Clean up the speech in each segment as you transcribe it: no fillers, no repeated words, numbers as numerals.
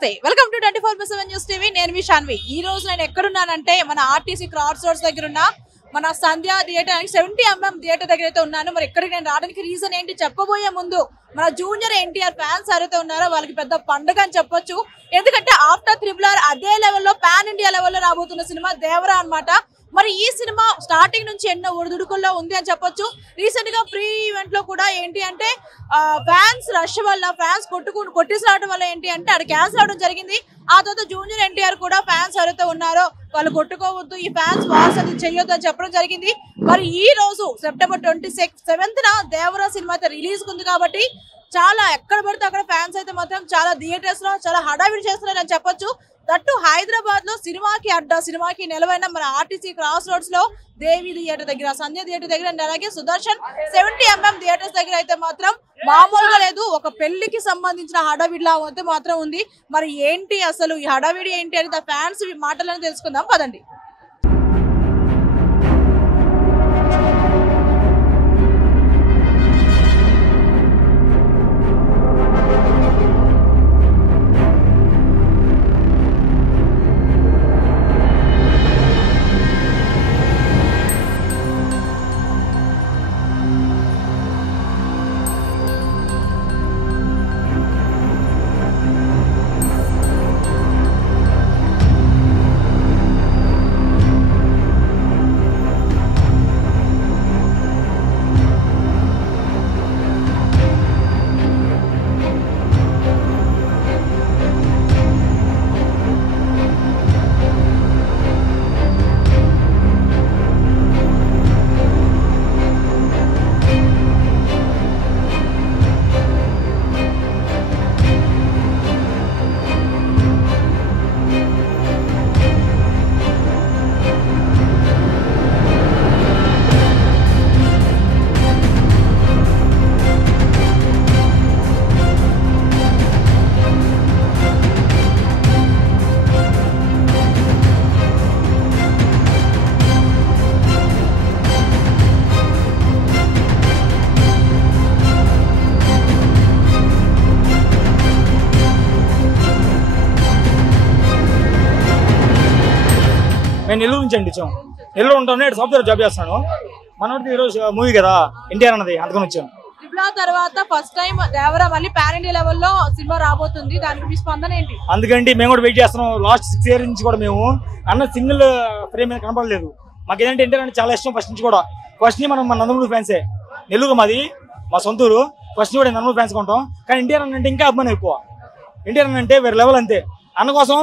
నమస్తే welcome to 24/7 news TV నేను మీ శాన్వి ఈ రోజు నేను ఎక్కడున్నానంటే మన ఆర్టీసీ క్రాస్ రోడ్స్ దగ్గర ఉన్న మన సంధ్య థియేటర్ 70mm థియేటర్ దగ్గర అయితే ఉన్నాను మరి ఇక్కడికి నేను రావడానికి రీజన్ ఏంటి చెప్పబోయే ముందు మన జూనియర్ ఎన్టీఆర్ ఫ్యాన్స్ ఎవరైతే ఉన్నారో వాళ్ళకి పెద్ద పండుగ అని చెప్పొచ్చు ఎందుకంటే ఆఫ్టర్ RRR అదే లెవెల్లో పాన్ ఇండియా లెవెల్లో రాబోతున్న సినిమా దేవరా అన్నమాట మరి ఈ సినిమా స్టార్టింగ్ నుంచి ఎన్నో ఒడిదుడుకుల్లో ఉంది అని చెప్పొచ్చు రీసెంట్ గా ప్రీ ఈవెంట్ లో కూడా ఏంటి అంటే ఫ్యాన్స్ రష్ వల్ల ఫ్యాన్స్ కొట్టేసి రావడం వల్ల ఏంటి అంటే అది క్యాన్సిల్ అవడం జరిగింది ఆ తర్వాత జూనియర్ ఎన్టీఆర్ కూడా ఫ్యాన్స్ ఎవరైతే ఉన్నారో వాళ్ళు కొట్టుకోవద్దు ఈ ఫ్యాన్స్ వార్స్ అది చెయ్యొద్దు అని చెప్పడం జరిగింది మరి ఈ రోజు సెప్టెంబర్ 27న దేవరా సినిమా అయితే రిలీజ్ ఉంది కాబట్టి చాలా ఎక్కడ పడితే అక్కడ ఫ్యాన్స్ అయితే మాత్రం చాలా థియేటర్స్ లో చాలా హడావిడి చేస్తున్నారు అని చెప్పొచ్చు దట్టు హైదరాబాద్ లో సినిమాకి నెలవైన మన ఆర్టీసీ క్రాస్ రోడ్స్ లో దేవి థియేటర్ దగ్గర సంధ్య థియేటర్ దగ్గర అలాగే సుదర్శన్ 70mm థియేటర్స్ దగ్గర అయితే మాత్రం మామూలుగా లేదు ఒక పెళ్లికి సంబంధించిన హడావిడిలా అయితే మాత్రం ఉంది మరి ఏంటి అసలు ఈ హడావిడి ఏంటి అని ఫ్యాన్స్ మాటలను తెలుసుకుందాం పదండి నేను నెల్లూరు నుంచి అండి వచ్చాం నెల్లూరు ఉంటాను నేను సాఫ్ట్వేర్ జాబ్ చేస్తాను మనోడి ఈరోజు మూవీ కదా ఎన్టీఆర్ అన్నది అందుకని వచ్చాను తర్వాత ఫస్ట్ టైం దేవరా మళ్ళీ పాన్ ఇండియా లెవెల్లో సినిమా రాబోతుంది దానికి మీ స్పందన ఏంటి అందుకంటే మేము కూడా వెయిట్ చేస్తున్నాం లాస్ట్ 6 years నుంచి కూడా మేము అన్న సింగిల్ ఫ్రేమ్ మీద కనపడలేదు మాకు ఏదంటే ఎన్టీఆర్ అంటే చాలా ఇష్టం ఫస్ట్ నుంచి కూడా ఫస్ట్ మనం మన నందమూరి ఫ్యాన్సే నెల్లూరు మాది మా సొంతూరు ఫస్ట్ కూడా నందమూరి ఫ్యాన్స్ కొంటాం కానీ ఎన్టీఆర్ అంటే ఇంకా అభిమానం ఎక్కువ ఎన్టీఆర్ అంటే వేరే లెవెల్ అంతే అన్న కోసం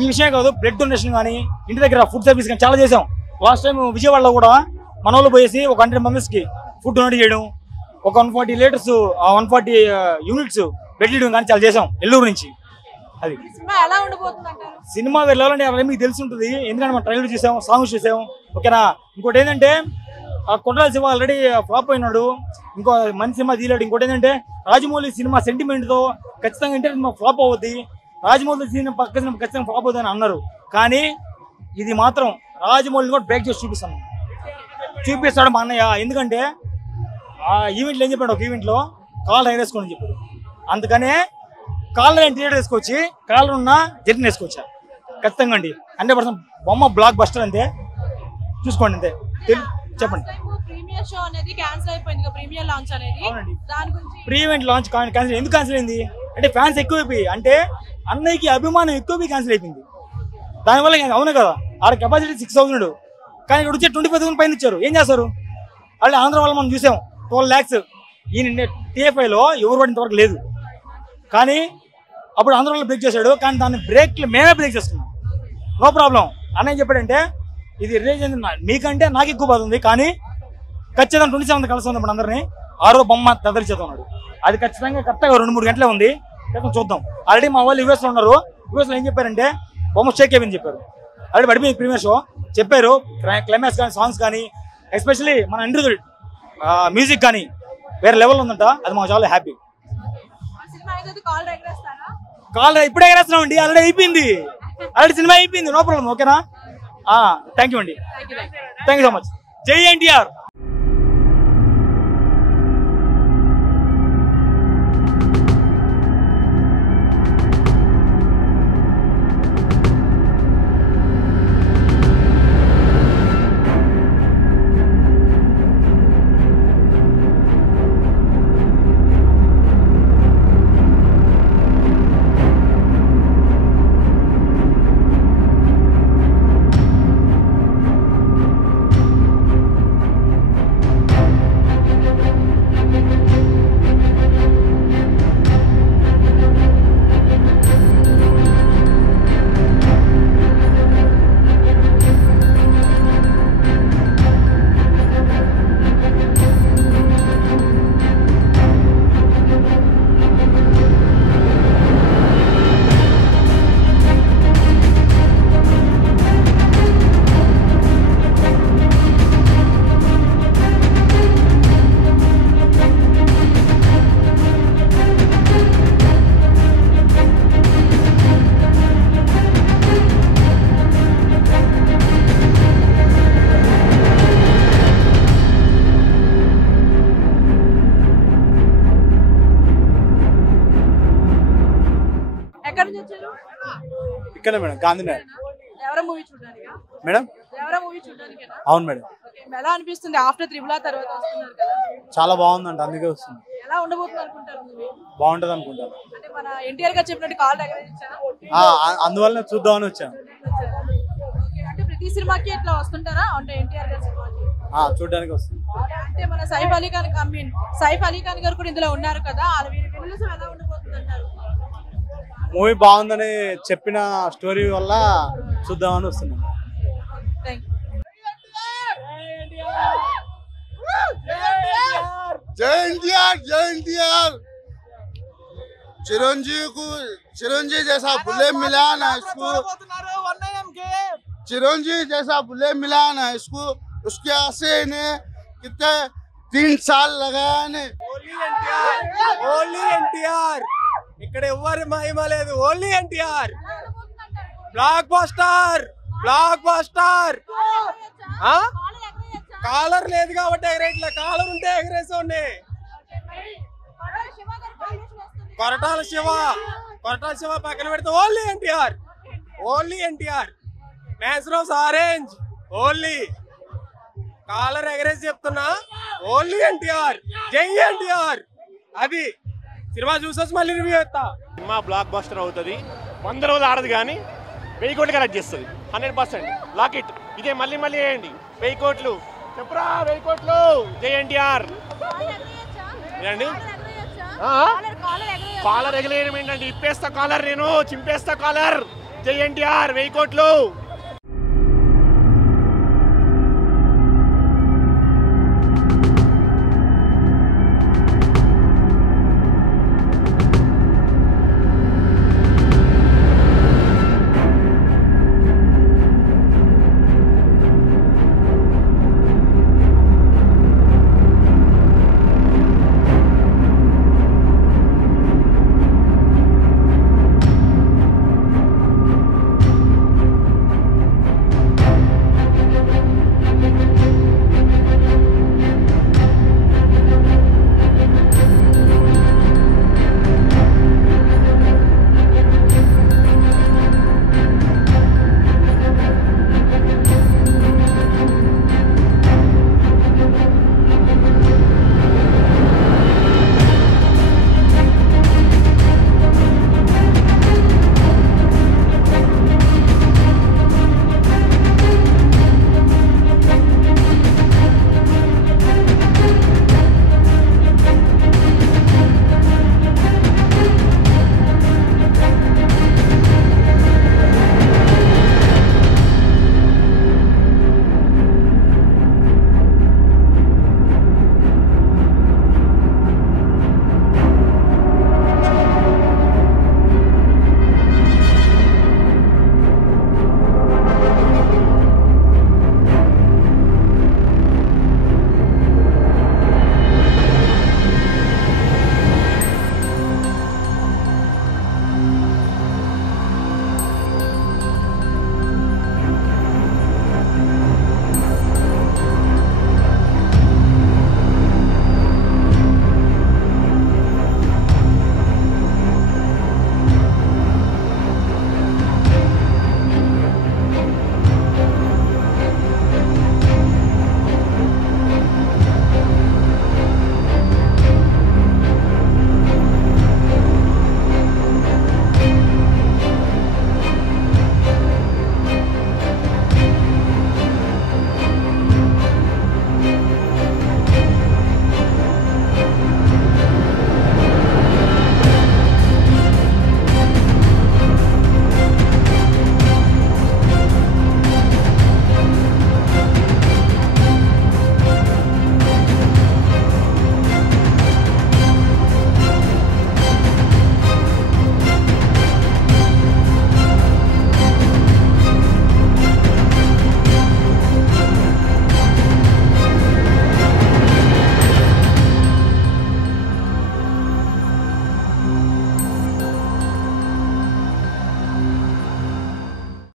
ఈ విషయం కాదు బ్లడ్ డొనేషన్ కానీ ఇంటి దగ్గర ఫుడ్ సర్వీస్ కానీ చాలా చేసాం లాస్ట్ టైం విజయవాడలో కూడా మన వాళ్ళు పోయేసి ఒక 100 members ఫుడ్ డొనేట్ చేయడం ఒక 140 liters 140 units బెడ్ ఇవ్వడం కానీ చాలా చేసాం నెల్లూరు నుంచి అది ఎలా ఉండబోతుంది సినిమా వెళ్ళాలంటే అలా మీకు తెలిసి ఉంటుంది ఎందుకంటే మనం ట్రైలర్ చూసాం సాంగ్స్ చూసాం ఓకేనా ఇంకోటి ఏంటంటే కొట్టాల శివ ఆల్రెడీ ఫ్లాప్ అయినాడు ఇంకో మంచి సినిమా తీయలేడు ఇంకోటి ఏంటంటే రాజమౌళి సినిమా సెంటిమెంట్తో ఖచ్చితంగా అంటే ఫ్లాప్ అవుద్ది రాజమౌళి సినిమా ఖచ్చితంగా ఫ్లాప్ అవుతుందని అన్నారు కానీ ఇది మాత్రం రాజమౌళిని కూడా బ్రేక్ చేసి చూపిస్తాడు మా అన్నయ్య ఎందుకంటే ఆ ఈవెంట్లో ఏం చెప్పాడు ఒక ఈవెంట్లో కాలర్ వేసుకోండి చెప్పాడు అందుకనే కాలర్ థియేటర్ వేసుకొచ్చి కాలర్ ఉన్న జర్నీ వేసుకొచ్చా ఖచ్చితంగా అండి 100% బొమ్మ బ్లాక్ బస్టర్ అంతే చూసుకోండి అంతే చెప్పండి ప్రీమియర్ షో అనేది క్యాన్సిల్ అయిపోయింది ప్రీమియర్ లాంచ్ అనేది దాని గురించి ప్రీ ఈవెంట్ లాంచ్ క్యాన్సిల్ ఎందుకు క్యాన్సిల్ అయింది అంటే ఫ్యాన్స్ ఎక్కువైపోయి అంటే అన్నయ్యకి అభిమానం ఎక్కువ క్యాన్సిల్ అయిపోయింది దానివల్ల అవును కదా ఆడ కెపాసిటీ 6,000 కానీ ఇక్కడ వచ్చే 25,000 పైన ఇచ్చారు ఏం చేస్తారు అంటే ఆంధ్ర వాళ్ళు మనం చూసాం 12 lakhs ఈ TFIలో ఎవరు పడినంత వరకు లేదు కానీ అప్పుడు ఆంధ్ర వాళ్ళు బ్రేక్ చేశాడు కానీ దాన్ని మేమే బ్రేక్ చేసుకున్నాం నో ప్రాబ్లం అన్నయ్య చెప్పాడంటే ఇది రిలీజ్ అయింది మీకంటే నాకు ఎక్కువ బాధ ఉంది కానీ ఖచ్చితంగా 27th కలిసి ఉంది మన అందరినీ 6వ బొమ్మ తదరిచేత ఉన్నాడు అది ఖచ్చితంగా కరెక్ట్గా 2-3 గంటలే ఉంది చూద్దాం ఆల్రెడీ మా వాళ్ళు యూఎస్లో ఉన్నారు యూఎస్లో ఏం చెప్పారంటే బొమ్మ షేక్ అయిపోయింది చెప్పారు ఆల్రెడీ పడిపోయింది ప్రీమియర్ షో చెప్పారు క్లైమాక్స్ కానీ సాంగ్స్ కానీ ఎస్పెషల్లీ మన అనిరుద్ధుడు మ్యూజిక్ కానీ వేరే లెవెల్ ఉందంట అది మాకు చాలా హ్యాపీ కాల్ ఇప్పుడే ఎగరేస్తున్నాం అండి ఆల్రెడీ అయిపోయింది ఆల్రెడీ సినిమా అయిపోయింది నో ప్రాబ్లం ఓకేనా థ్యాంక్ యూ అండి థ్యాంక్ యూ సో మచ్ జై ఎన్టీఆర్ ఇక్కడ మేడం గాంధీనగర్ ఎవరో మూవీ చూడడానికి మేడం. ఎవరో మూవీ చూడడానికి అవును మేడం. ఎలా అనిపిస్తుంది ఆఫ్టర్ త్రిబుల్ ఆర్ తర్వాత వస్తున్నారు కదా? చాలా బాగుందంట, అందుకే వస్తుంది. ఎలా ఉండబోతుంది అనుకుంటారు మూవీ? బాగుంటది అనుకుంటాను. అంటే మన ఎన్టీఆర్ గారు చెప్పినట్టు కాల్ ఎగరేయించారా? అందువల్ల చూద్దామని వచ్చాను. అంటే ప్రతి సినిమాకి ఇట్లా వస్తుంటారా అంటే ఎన్టీఆర్ గారి సినిమాకి? చూడడానికి వస్తుంది. అంటే మన సైఫ్ అలీ ఖాన్ సైఫ్ అలీ ఖాన్ గారు కూడా ఇందులో ఉన్నారు కదా, వాళ్ళ విలువలు ఎలా ఉండబోతుంది అంటారు? మూవీ బాగుందని చెప్పిన స్టోరీ వల్ల చూద్దామని వస్తున్నాం. థ్యాంక్ जय एनटीआर, जय एनटीआर। चिरंजीवी जैसा बुले मिला ना इसको, चिरंजीवी जैसा बुले मिला ना इसको, उसके आसे ने कितने 3 साल लगाया ने। ఓన్లీ ఎన్టీఆర్ ఇక్కడ ఎవ్వరు మహిమ లేదు. Only NTR blockbuster, blockbuster. Collar లేదు కాబట్టి ఎగరేట్లే, కాలర్ ఉంటే ఎగరేసోండి. కొరటాల శివ పక్కన పెడితే ఓన్లీ ఎన్టీఆర్, ఓన్లీ ఎన్టీఆర్. మ్యాచ్రోస్ ఆరెంజ్ ఓన్లీ. కాలర్ ఎగరేసి చెప్తున్నా ఓన్లీ ఎన్టీఆర్, జై ఎన్టీఆర్. అది సినిమా చూసొచ్చి మళ్ళీ రివ్యూ చేస్తా. సినిమా బ్లాక్ బస్టర్ అవుతుంది. 100 రోజులు ఆడదు కానీ 1000 కోట్లు కలెక్ట్ చేస్తుంది 100%. లాకెట్ ఇదే మళ్ళీ వేయండి. 1000 కోట్లు చెప్పురా, 1000 కోట్లు. జై ఎన్టీఆర్. ఏంటండి కాలర్ ఎగలేయడం ఏంటండి? ఇప్పేస్తా కాలర్, నేను చింపేస్తా కాలర్. జై ఎన్టీఆర్, 1000 కోట్లు.